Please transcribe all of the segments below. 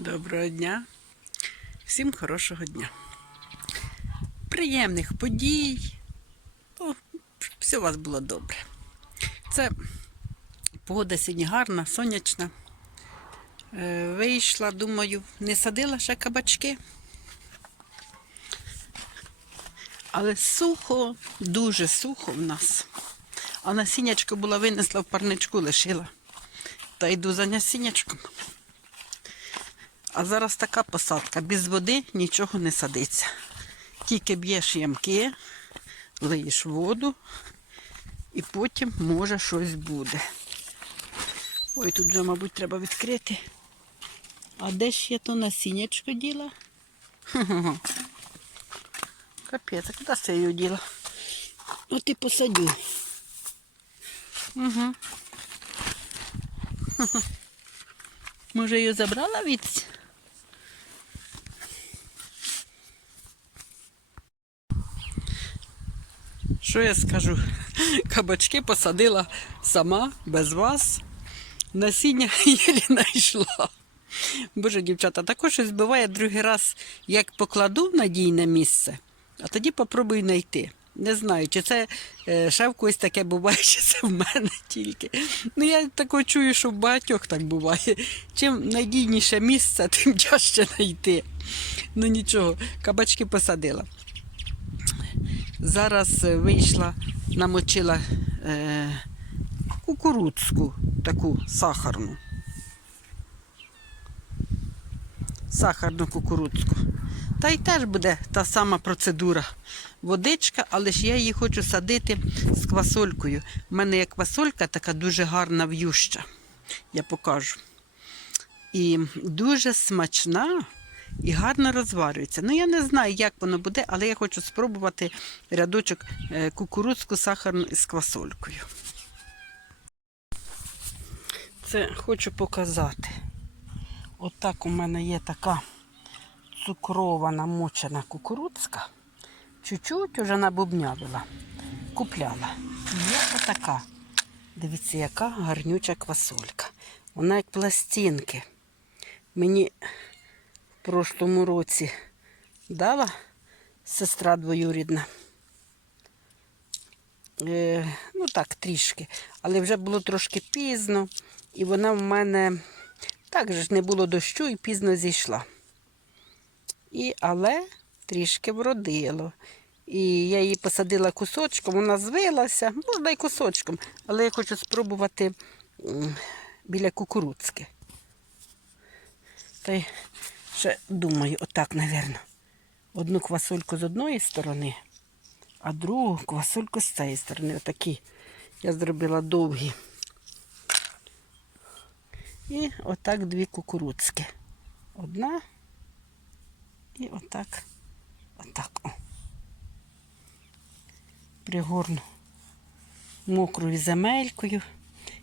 Доброго дня. Всім хорошого дня. Приємних подій. О, все у вас було добре. Це погода сьогодні гарна, сонячна. Е, Вийшла, думаю, не садила ще кабачки. Але сухо, дуже сухо в нас. А насіннячко була винесла в парничку, лишила. Та йду за насіннячком. А зараз така посадка. Без води нічого не садиться. Тільки б'єш ямки, лиєш воду і потім може щось буде. Ой, тут вже, мабуть, треба відкрити. А де ж я то насіннячко діла? Капець, а куди це його діла? От і посадю. Угу. Може, її забрала від. Що я скажу? Кабачки посадила сама, без вас. Насіння єлі знайшла. Боже, дівчата, також щось буває другий раз, як покладу в надійне місце, а тоді попробую знайти. Не знаю, чи це ще в когось таке буває, чи це в мене тільки. Ну, я тако чую, що в багатьох так буває. Чим надійніше місце, тим тяжче знайти. Ну нічого, кабачки посадила. Зараз е, вийшла, намочила е, кукурудзку, таку сахарну. Сахарну кукурудзку. Та й теж буде та сама процедура. Водичка, але ж я її хочу садити з квасолькою. У мене є квасолька така дуже гарна в'юща. Я покажу. І дуже смачна і гарно розварюється. Ну, я не знаю, як воно буде, але я хочу спробувати рядочок е, кукурудзку сахарну з квасолькою. Це хочу показати. Отак у мене є така цукрова намочена кукурудзка. Чуть-чуть уже набубнявила. Купляла. Є отака. Дивіться, яка гарнюча квасолька. Вона як пластинки. Мені в прошлому році дала сестра двоюрідна. Е, ну так, трішки. Але вже було трошки пізно, і вона в мене так же ж не було дощу і пізно зійшла. І, але трішки вродило. І я її посадила кусочком, вона звилася, можна й кусочком, але я хочу спробувати біля кукурудзки. Та й ще думаю, отак, мабуть. Одну квасольку з одної сторони, а другу квасольку з цієї сторони. Отакі я зробила довгі. І отак дві кукурудзки. Одна і отак, отак. О. Пригорну мокрою земелькою.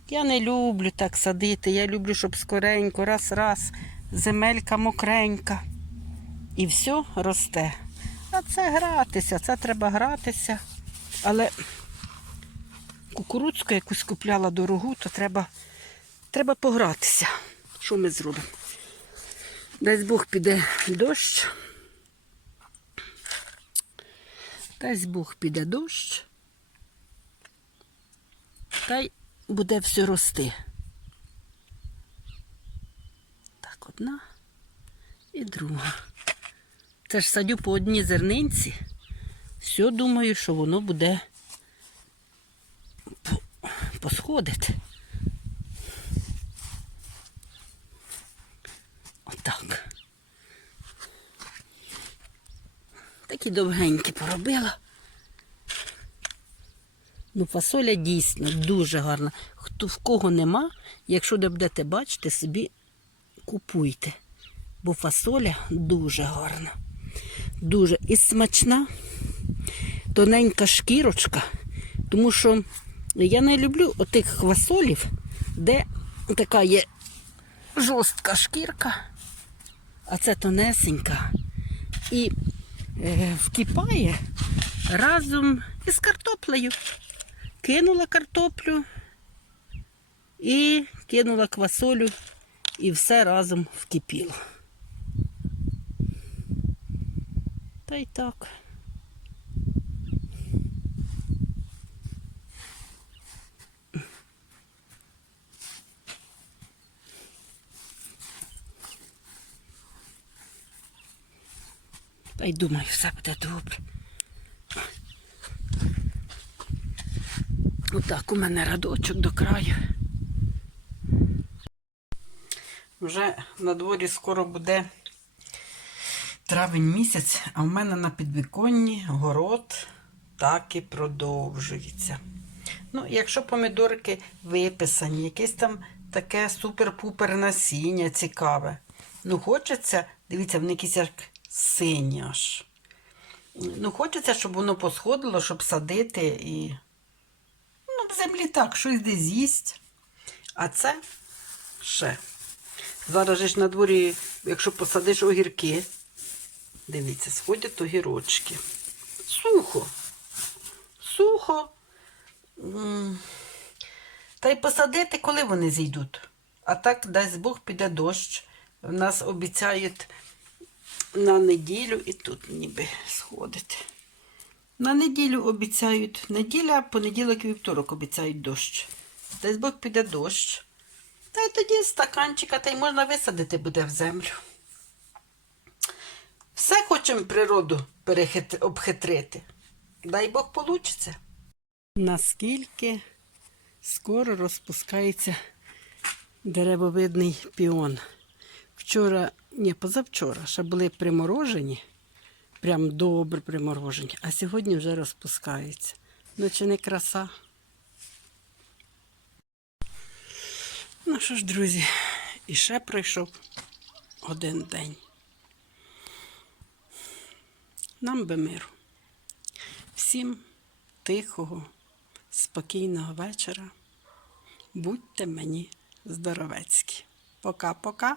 Я не люблю так садити. Я люблю, щоб скоренько, раз-раз, земелька мокренька. І все росте. А це гратися, це треба гратися. Але кукурудзку якусь купляла дорогу, то треба, треба погратися. Що ми зробимо? Дасть Бог піде дощ. Дасть Бог піде дощ. Та й буде все рости. Одна і друга. Це ж садю по одній зернинці. Все думаю, що воно буде посходити. Отак. Такі довгенькі поробила. Ну, фасоля дійсно дуже гарна. Хто в кого нема, якщо не будете бачити, собі купуйте. Бо фасоля дуже гарна. Дуже і смачна, тоненька шкірочка. Тому що я не люблю отих хвасолів, де така є жорстка шкірка, а це тонесенька. І е, вкипає разом із картоплею. Кинула картоплю і кинула квасолю, і все разом вкипіло. Та й так. Та й думаю, все буде добре. Отак у мене радочок до краю. Вже на дворі скоро буде травень місяць, а в мене на підвіконні город так і продовжується. Ну, якщо помідорки виписані, якесь там таке супер-пупер насіння цікаве. Ну, хочеться, дивіться, вони якісь як сині аж. Ну, хочеться, щоб воно посходило, щоб садити і. Ну, в землі так, щось десь з'їсть. А це ще. Зараз ж на дворі, якщо посадиш огірки, дивіться, сходять огірочки. Сухо. Сухо. Та й посадити, коли вони зійдуть. А так, дасть Бог, піде дощ. В нас обіцяють на неділю і тут ніби сходить. На неділю обіцяють, неділя, понеділок і вівторок обіцяють дощ. Дасть Бог піде дощ. Та й тоді стаканчика та й можна висадити буде в землю. Все хочемо природу перехит... обхитрити. Дай Бог получиться. Наскільки скоро розпускається деревовидний піон. Вчора, ні, позавчора ще були приморожені, прям добре приморожені, а сьогодні вже розпускаються. Ну чи не краса? Ну що ж, друзі, і ще пройшов один день. Нам би миру. Всім тихого, спокійного вечора. Будьте мені здоровецькі. Пока-пока.